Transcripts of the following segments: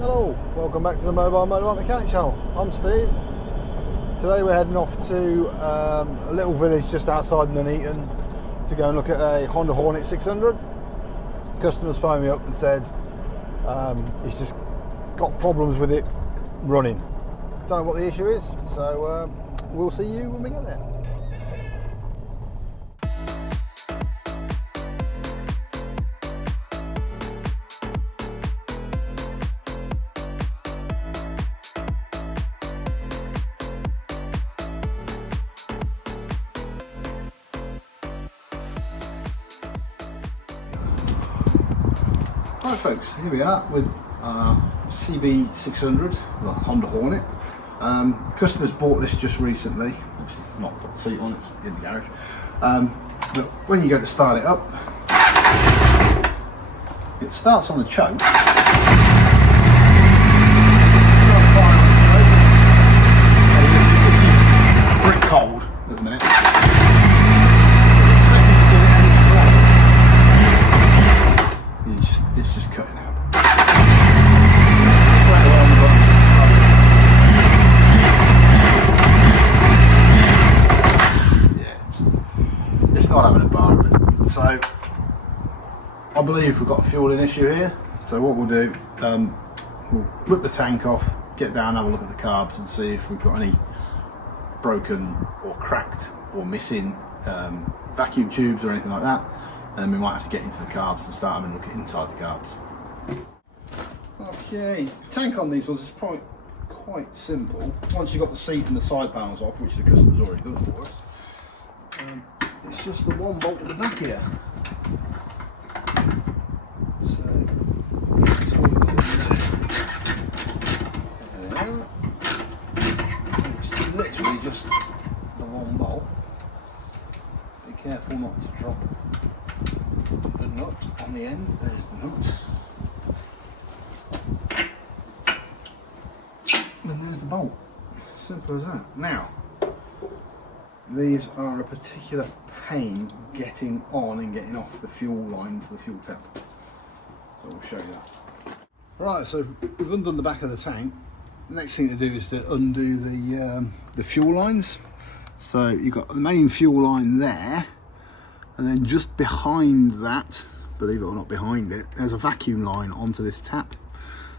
Hello, welcome back to the Mobile Motorbike Mechanic channel. I'm Steve. Today we're heading off to a little village just outside Nuneaton to go and look at a Honda Hornet 600. Customers phoned me up and said he's just got problems with it running. Don't know what the issue is, so we'll see you when we get there. Hi folks, here we are with CB600, the Honda Hornet. Customers bought this just recently, obviously not got the seat on, it's in the garage. But when you go to start it up, it starts on the choke. It's brick cold at the minute. It's just cutting out. Yeah, it's not having a bar of it. So I believe we've got a fueling issue here. So what we'll do, we'll rip the tank off, get down, have a look at the carbs and see if we've got any broken or cracked or missing vacuum tubes or anything like that. And then we might have to get into the carbs and start having a look at inside the carbs. Okay, the tank on these ones is quite simple. Once you've got the seat and the side panels off, which the customer's already done for us, it's just the one bolt at the back here. So that's all you do. It's literally just the one bolt. Be careful not to drop the nut on the end. There's the nut. And there's the bolt. Simple as that. Now, these are a particular pain getting on and getting off the fuel line to the fuel tap. So we'll show you that. Right, so we've undone the back of the tank. The next thing to do is to undo the fuel lines. So you've got the main fuel line there. And then just behind that, believe it or not behind it, there's a vacuum line onto this tap.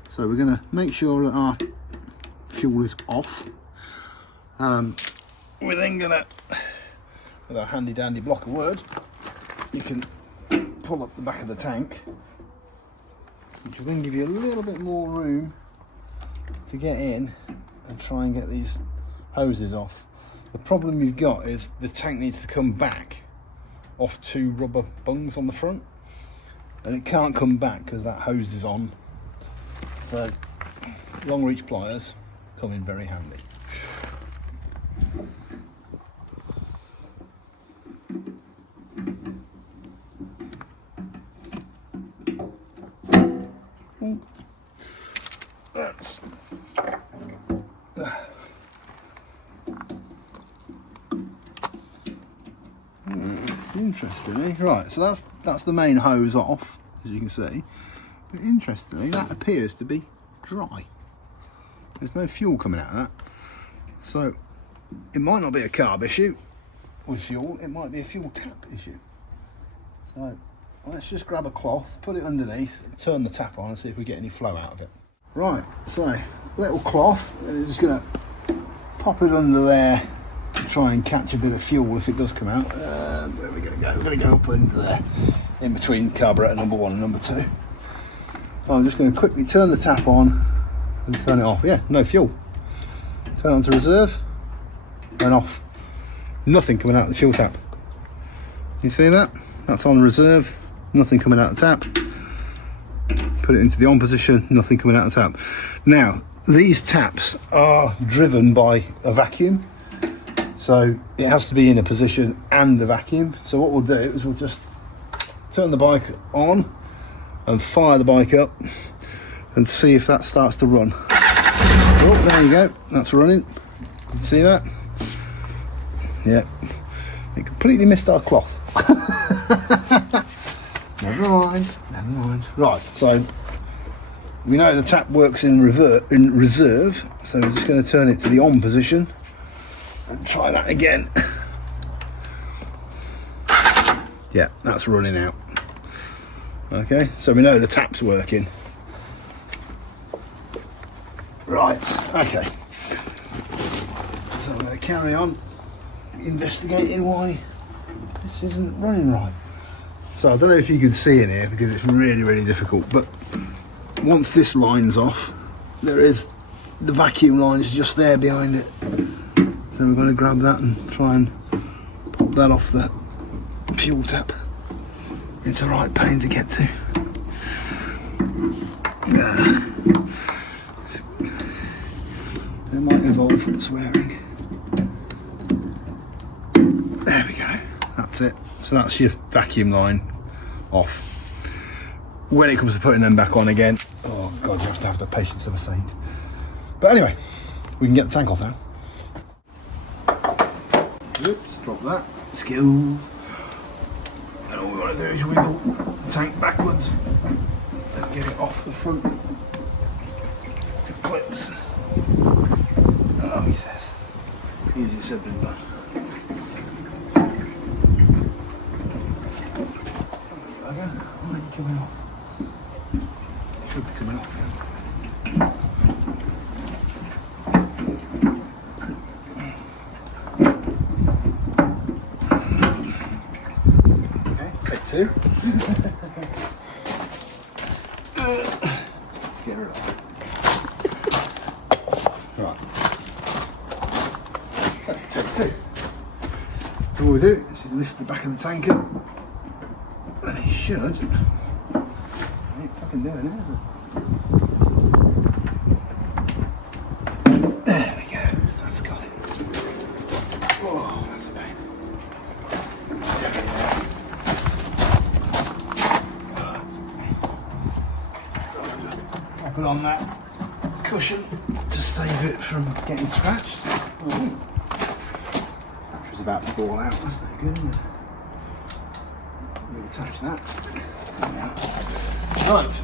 So we're going to make sure that our fuel is off. We're then going to, with our handy dandy block of wood, you can pull up the back of the tank, which will then give you a little bit more room to get in and try and get these hoses off. The problem you've got is the tank needs to come back off two rubber bungs on the front, and it can't come back because that hose is on. So long reach pliers come in very handy. That's interesting, eh? Right, so that's the main hose off, as you can see. But interestingly, that appears to be dry. There's no fuel coming out of that. So it might not be a carb issue with fuel, it might be a fuel tap issue. So let's just grab a cloth, put it underneath, turn the tap on and see if we get any flow out of it. Right, so little cloth, and we're just gonna pop it under there to try and catch a bit of fuel if it does come out. Where are we going to go? We're going to go up into there, in between carburetor number 1 and number 2. So I'm just going to quickly turn the tap on and turn it off. Yeah, no fuel. Turn it on to reserve and off. Nothing coming out of the fuel tap. You see that? That's on reserve, nothing coming out of the tap. Put it into the on position, nothing coming out of the tap. Now, these taps are driven by a vacuum. So it has to be in a position and a vacuum. So what we'll do is we'll just turn the bike on and fire the bike up and see if that starts to run. Oh, there you go, that's running. See that? Yeah, it completely missed our cloth. Never mind, never mind. Right, so We know the tap works in reserve, so we're just going to turn it to the on position and try that again. Yeah, that's running out. Okay, so we know the tap's working. Right, okay. So I'm going to carry on investigating why this isn't running right. So I don't know if you can see in here because it's really, really difficult, but once this line's off, there is the vacuum line is just there behind it. So we're going to grab that and try and pop that off the fuel tap. It's a right pain to get to. It might involve swearing. There we go. That's it. So that's your vacuum line off. When it comes to putting them back on again, oh god, you have the patience of a saint. But anyway, we can get the tank off now. Oops, drop that. Skills. And all we want to do is wiggle the tank backwards and get it off the front clips. Oh, he says. Easier said than done. Again, why are you coming off? Should be coming off again. Okay, take two. Let's get rid of that. Right. Okay, take two. So what we do is lift the back of the tank up, and it should. Ain't fucking doing it, is it? There we go. That's got it. Oh, that's a pain. Pop it on that cushion to save it from getting scratched. Oh. That was about to fall out. That's no good, isn't it? Reattach that. Right.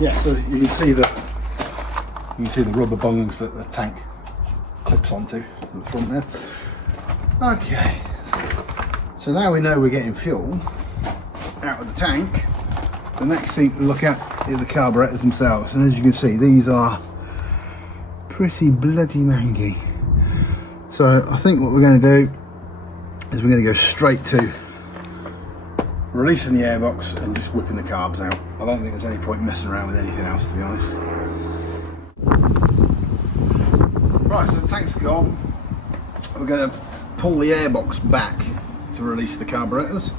Yeah, so you can see the rubber bungs that the tank clips onto at the front there. Okay. So now we know we're getting fuel out of the tank. The next thing to look at is the carburetors themselves, and as you can see, these are pretty bloody mangy. So I think what we're going to do is we're going to go straight to releasing the airbox and just whipping the carbs out. I don't think there's any point messing around with anything else, to be honest. Right, so the tank's gone. We're going to pull the airbox back to release the carburetors.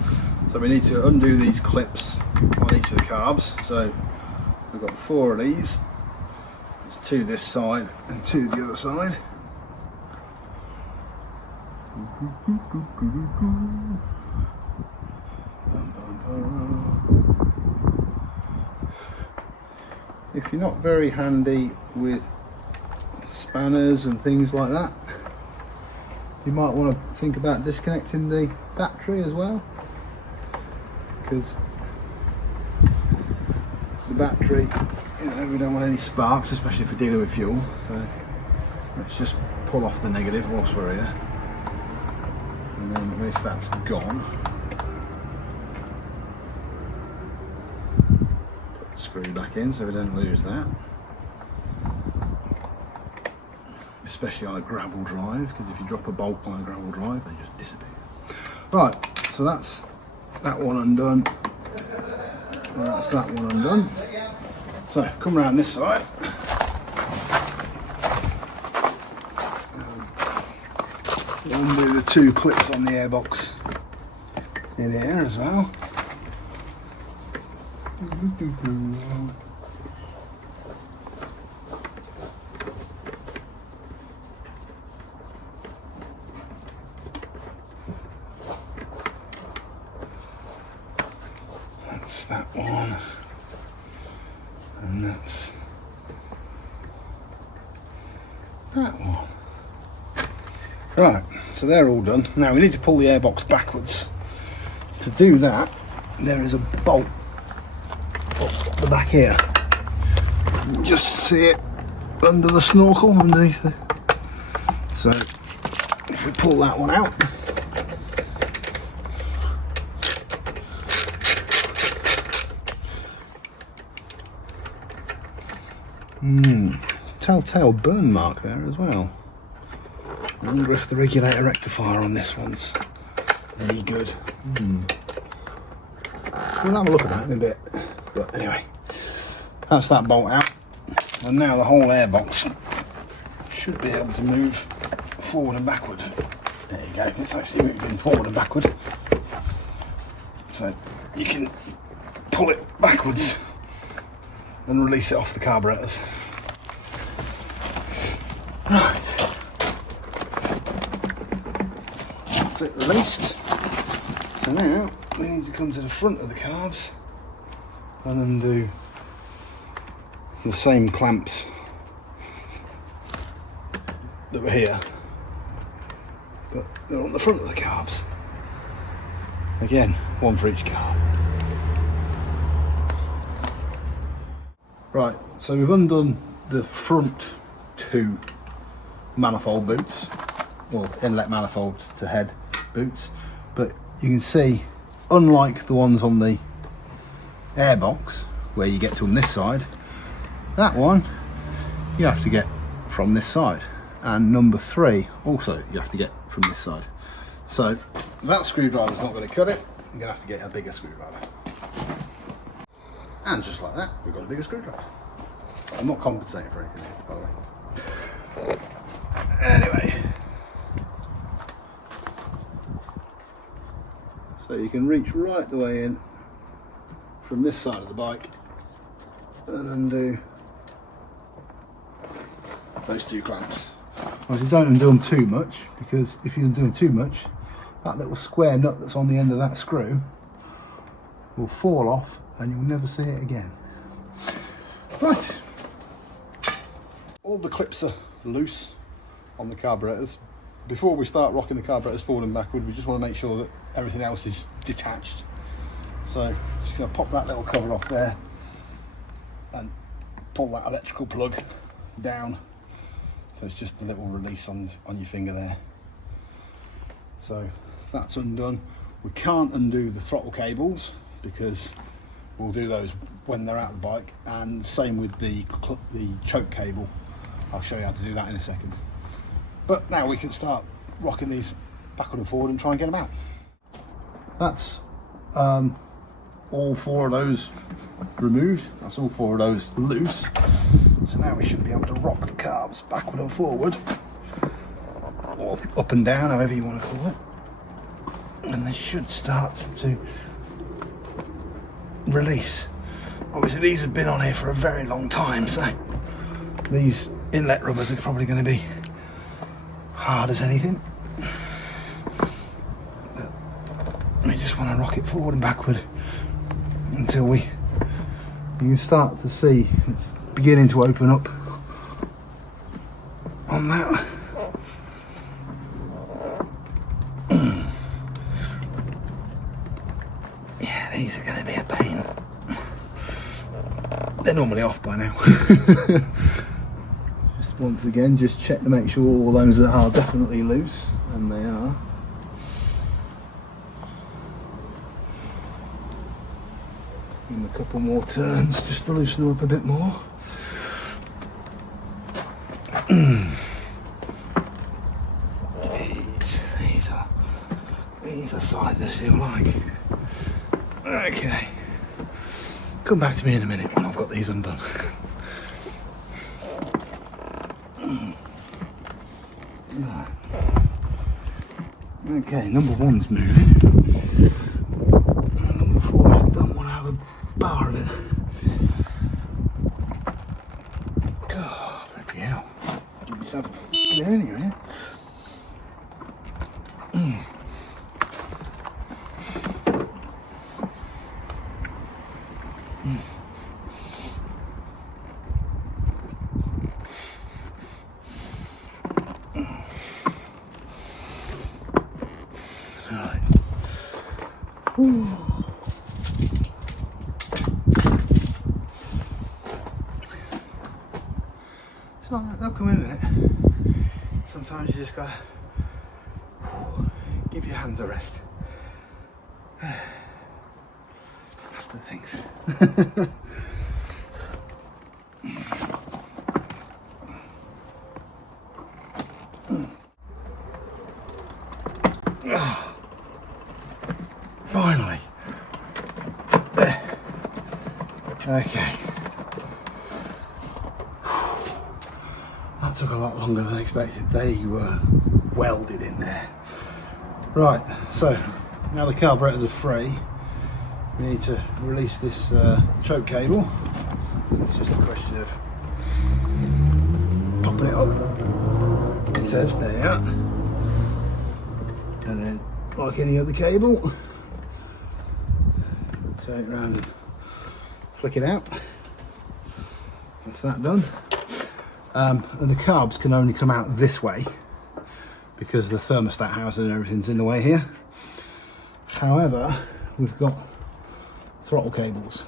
So we need to undo these clips on each of the carbs. So we've got 4 of these. There's 2 this side and 2 the other side. If you're not very handy with spanners and things like that, you might want to think about disconnecting the battery as well, because the battery, you know, we don't want any sparks, especially if we're dealing with fuel. So let's just pull off the negative whilst we're here, and then at least that's gone. Screw back in so we don't lose that, especially on a gravel drive, because if you drop a bolt on a gravel drive they just disappear. Right, so that's that one undone, and that's that one undone. So come around this side, undo the 2 clips on the airbox in here as well. That's that one, and that's that one. Right, so they're all done. Now we need to pull the airbox backwards. To do that, there is a bolt up the back here. You can just see it under the snorkel, underneath the... So if we pull that one out, telltale burn mark there as well. I wonder if the regulator rectifier on this one's any good. We'll have a look at that in a bit. But anyway, that's that bolt out. And now the whole airbox should be able to move forward and backward. There you go, it's actually moving forward and backward. So you can pull it backwards and release it off the carburetors. Right. That's it released. So now we need to come to the front of the carbs and undo the same clamps that were here, but they're on the front of the carbs. Again, one for each carb. Right, so we've undone the front two manifold boots, or inlet manifold to head boots, but you can see, unlike the ones on the airbox where you get to on this side, that one you have to get from this side, and number 3 also you have to get from this side. So that screwdriver's not going to cut it. I'm going to have to get a bigger screwdriver, and just like that we've got a bigger screwdriver. I'm not compensating for anything here, by the way. Anyway, so you can reach right the way in from this side of the bike and undo those two clamps. Obviously don't undo them too much, because if you undo them too much, that little square nut that's on the end of that screw will fall off and you'll never see it again. Right, all the clips are loose on the carburetors. Before we start rocking the carburetors forward and backward, we just want to make sure that everything else is detached. So just going to pop that little cover off there and pull that electrical plug down, so it's just a little release on your finger there. So that's undone. We can't undo the throttle cables because we'll do those when they're out of the bike, and same with the choke cable. I'll show you how to do that in a second. But now we can start rocking these backward and forward and try and get them out. That's all 4 of those removed. That's all 4 of those loose. So now we should be able to rock the carbs backward and forward, or up and down, however you want to call it. And they should start to release. Obviously these have been on here for a very long time, so these inlet rubbers are probably going to be hard as anything. But we just want to rock it forward and backward until you can start to see it's beginning to open up on that. Yeah, these are going to be a pain. They're normally off by now. Just once again, just check to make sure all those are definitely loose, and they are. Give them a couple more turns just to loosen them up a bit more. These are solid as you like. Okay. Come back to me in a minute when I've got these undone. Okay, number 1's moving. Number 4 just don't want to have a bar of it. God, bloody hell. Give yourself a f***ing hernia here. It's alright, they'll come in a minute. Sometimes you just gotta give your hands a rest. That's the things. Finally. There. Okay. That took a lot longer than expected. They were welded in there. Right, so now the carburetors are free. We need to release this choke cable. It's just a question of popping it up. It says there. And then, like any other cable, turn it around and flick it out. That's that done. And the carbs can only come out this way because the thermostat housing and everything's in the way here. However, we've got throttle cables.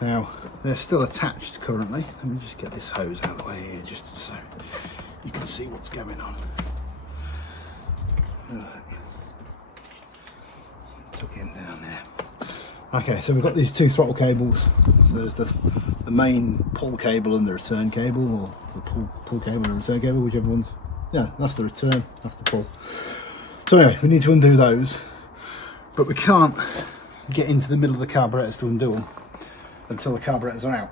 Now, they're still attached currently. Let me just get this hose out of the way here just so you can see what's going on. Right. Tuck him down there. Okay, so we've got these two throttle cables. So there's the main pull cable and the return cable, or the pull cable and the return cable, whichever one's. Yeah, that's the return, that's the pull. So anyway, we need to undo those, but we can't get into the middle of the carburetors to undo them until the carburetors are out.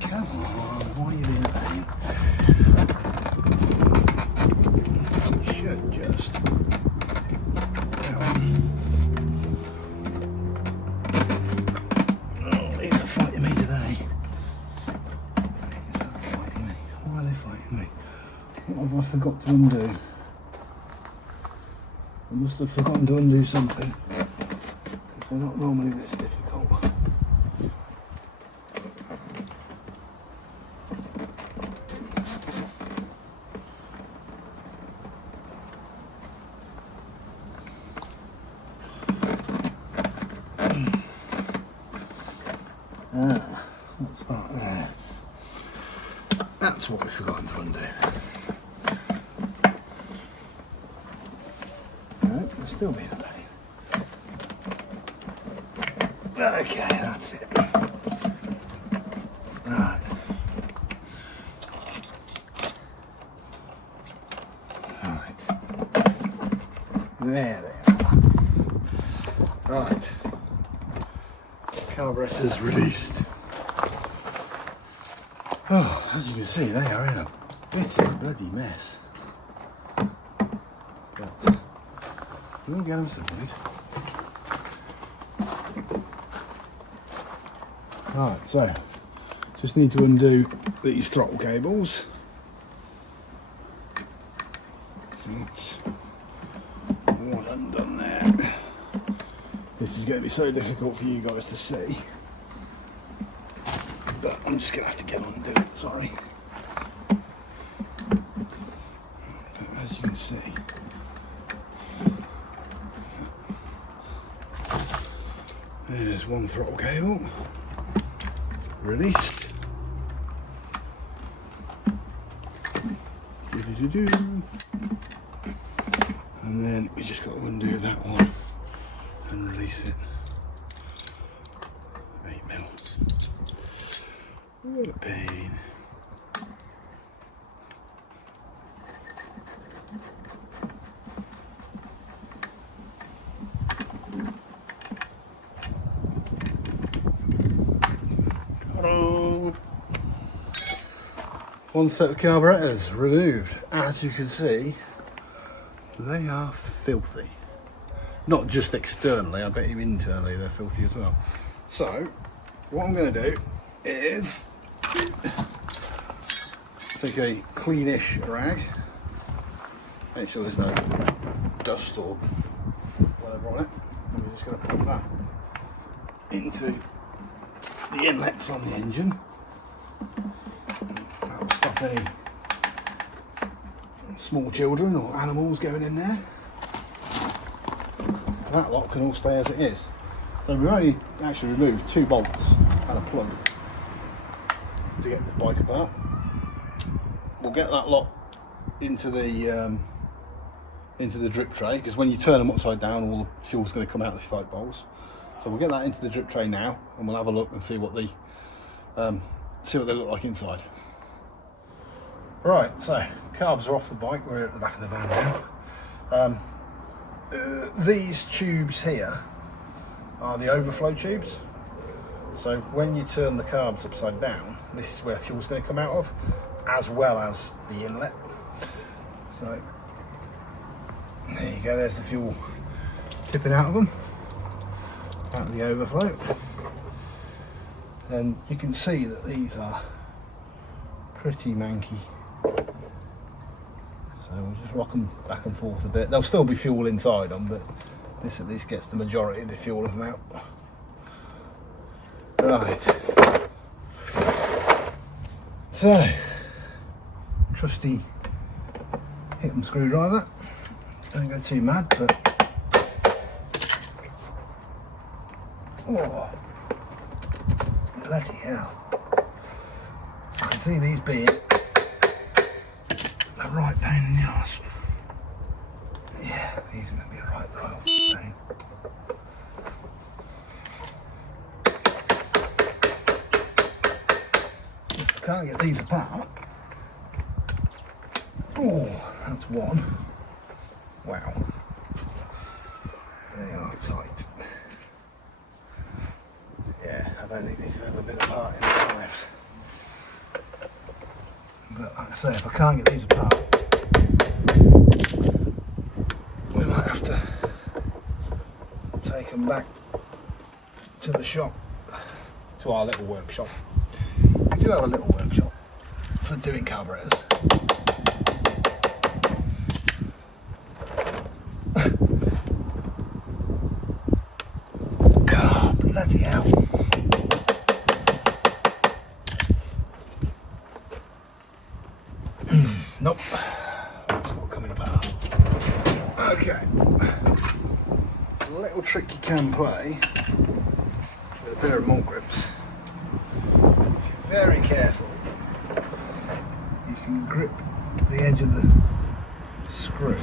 Come on, why are you being a pain? You should just go on. Oh, these are fighting me today. These are fighting me. Why are they fighting me? What have I forgot to undo? I must have forgotten to undo something, because they're not normally this difficult. What's that there? That's what we've forgotten to undo. No, they're still being a pain. Okay, that's it. Right. Right. There they are. Right. Carburetor's released. Oh, as you can see, they are in a bit of a bloody mess. But we'll get them sorted. Right, so just need to undo these throttle cables. So that's one undone there. This is going to be so difficult for you guys to see. But I'm just going to have to get on and do it, sorry. As you can see, there's one throttle cable released. And then we just got to undo that one and release it. 8mm. What a pain. One set of carburetors removed. As you can see, they are filthy. Not just externally, I bet you internally they're filthy as well. So, what I'm going to do is take a cleanish rag, make sure there's no dust or whatever on it, and we're just going to put that into the inlets on the engine. That will stop any small children or animals going in there. that lot can all stay as it is. So we've only actually removed 2 bolts and a plug to get this bike apart. We'll get that lot into the drip tray, because when you turn them upside down, all the fuel's going to come out of the side bolts. So we'll get that into the drip tray now, and we'll have a look and see what they look like inside. Right, so carbs are off the bike. We're at the back of the van now. These tubes here are the overflow tubes. So when you turn the carbs upside down, this is where fuel's going to come out of, as well as the inlet. So there you go, there's the fuel tipping out of them, out of the overflow. And you can see that these are pretty manky. So we'll just rock them back and forth a bit. There'll still be fuel inside them, but this at least gets the majority of the fuel of them out. Right. So, trusty hit 'em screwdriver. Don't go too mad, but oh, bloody hell! I can see these being a right pain in the arse. Yeah, these are going to be a right old pain. If I can't get these apart, oh, that's one. Wow, they are tight. Yeah, I don't think these have ever been apart in their lives. But like I say, if I can't get these apart, we might have to take them back to the shop, to our little workshop. We do have a little workshop for doing carburetors. God, bloody hell. Nope, that's not coming apart. Okay, a little trick you can play with a pair of malt grips. If you're very careful, you can grip the edge of the screw.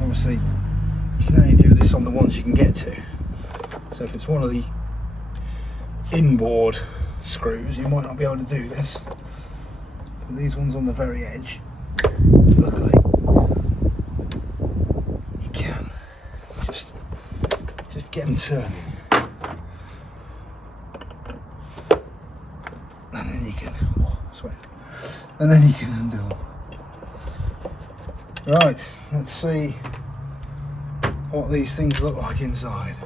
Obviously, you can only do this on the ones you can get to. So if it's one of the inboard screws, you might not be able to do this, but these ones on the very edge, luckily you can just get them turning, and then you can and then you can undo them. Right, let's see what these things look like inside.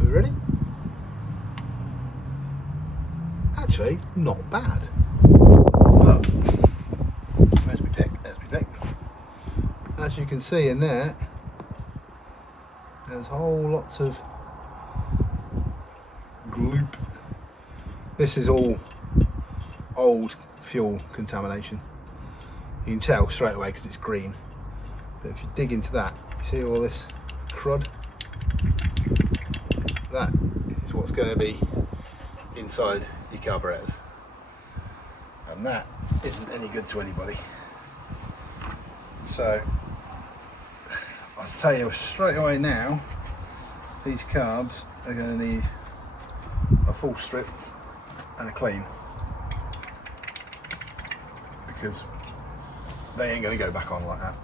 Are we ready? Actually, not bad. But there's my pick. As you can see in there, there's whole lots of gloop. This is all old fuel contamination. You can tell straight away because it's green. But if you dig into that, you see all this crud? That is what's going to be inside your carburetors, and that isn't any good to anybody. So I'll tell you straight away now, these carbs are going to need a full strip and a clean, because they ain't going to go back on like that.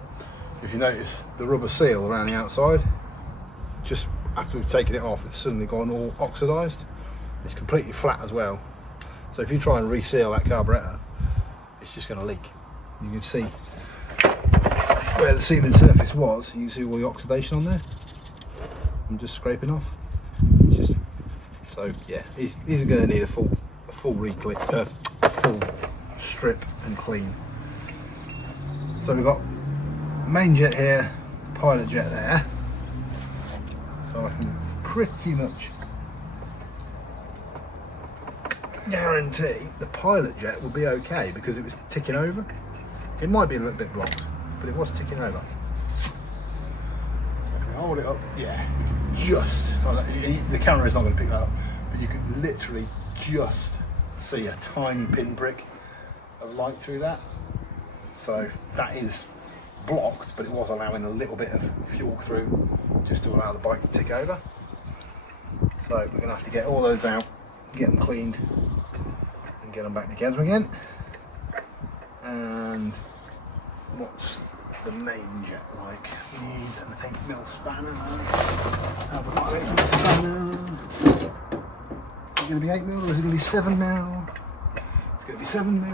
If you notice the rubber seal around the outside, just after we've taken it off, it's suddenly gone all oxidised. It's completely flat as well. So if you try and reseal that carburetor, it's just going to leak. You can see where the sealing surface was. You can see all the oxidation on there. I'm just scraping off. So yeah, these are going to need a full strip and clean. So we've got main jet here, pilot jet there. So I can pretty much guarantee the pilot jet will be okay because it was ticking over. It might be a little bit blocked, but it was ticking over. So if I hold it up, yeah, you can just, well, the camera is not going to pick that up, but you can literally just see a tiny pinprick of light through that. So that is blocked, but it was allowing a little bit of fuel through just to allow the bike to tick over. So we're going to have to get all those out, get them cleaned and get them back together again. And what's the main jet like? We need an 8mm spanner. Have a got 8mm spanner. Is it going to be 8mm or is it going to be 7mm? It's going to be 7mm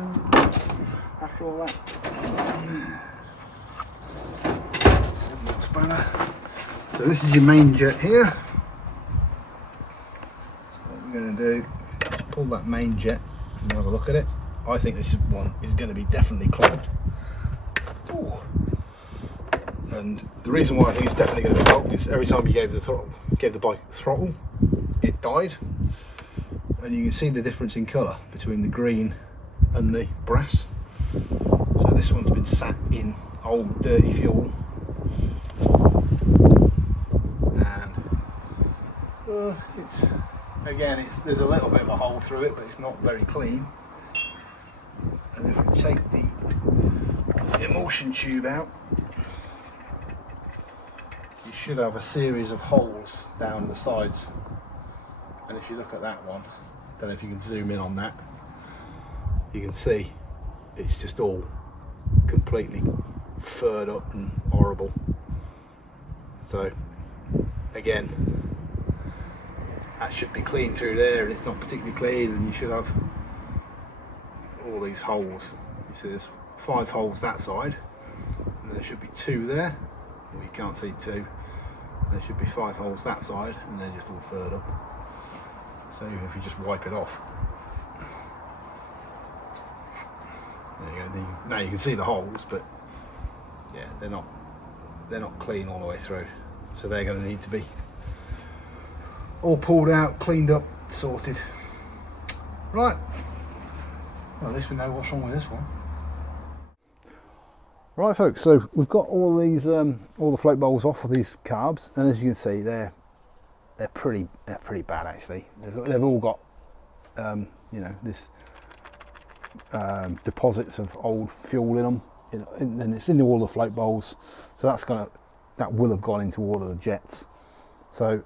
after all that. 7mm spanner. So this is your main jet here. So what we're going to do, pull that main jet and have a look at it. I think this one is going to be definitely clogged. Ooh. And the reason why I think it's definitely going to be clogged is every time you gave the bike throttle, it died. And you can see the difference in colour between the green and the brass. So this one's been sat in old dirty fuel. And there's a little bit of a hole through it, but it's not very clean. And if we take the emulsion tube out, you should have a series of holes down the sides. And if you look at that one, I don't know if you can zoom in on that, you can see it's just all completely furred up and horrible. So again, that should be clean through there, and it's not particularly clean, and you should have all these holes. You see there's 5 holes that side, and there should be 2 there. Well, you can't see 2. There should be 5 holes that side, and they're just all furred up. So if you just wipe it off, there you go. Now you can see the holes, but yeah, they're not clean all the way through. So they're going to need to be all pulled out, cleaned up, sorted. Right. Well, at least we know what's wrong with this one. Right, folks. So we've got all these, all the float bowls off of these carbs, and as you can see, they're pretty bad actually. They've all got, you know, this deposits of old fuel in them, and it's in all the float bowls. So that will have gone into all of the jets. So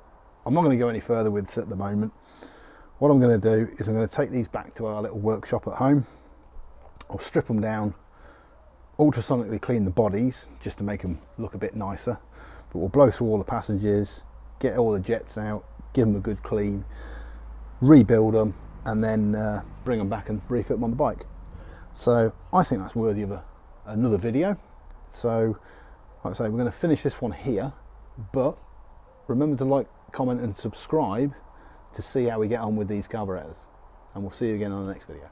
I'm not going to go any further with this at the moment. What I'm going to do is I'm going to take these back to our little workshop at home. I'll strip them down, ultrasonically clean the bodies just to make them look a bit nicer, but we'll blow through all the passengers, get all the jets out, give them a good clean, rebuild them, and then bring them back and refit them on the bike. So I think that's worthy of another video. So like I say, we're going to finish this one here, but remember to like, comment and subscribe to see how we get on with these carburetors, and we'll see you again on the next video.